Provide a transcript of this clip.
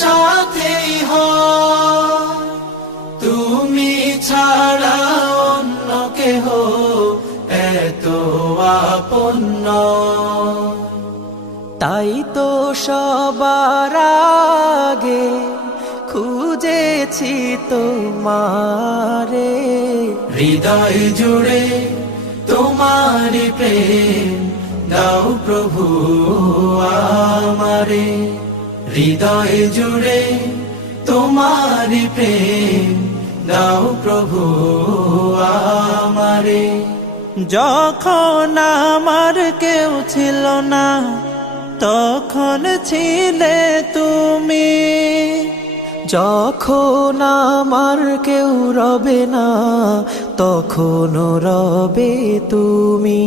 সাথী হয়, তুমি ছাড়া অন্য কেহ এত আপন নয়। তাই তো সবার আগে খুঁজেছি তোমারে, হৃদয় জুড়ে তোমারি প্রেম দাও প্রভু আমারে। হৃদয় জুড়ে তোমারি প্রেম দাও প্রভু আমারে। যখন আমার কেউ ছিল না তখন ছিলে তুমি, যখন আমার কেউ রবে না তখন রবে তুমি।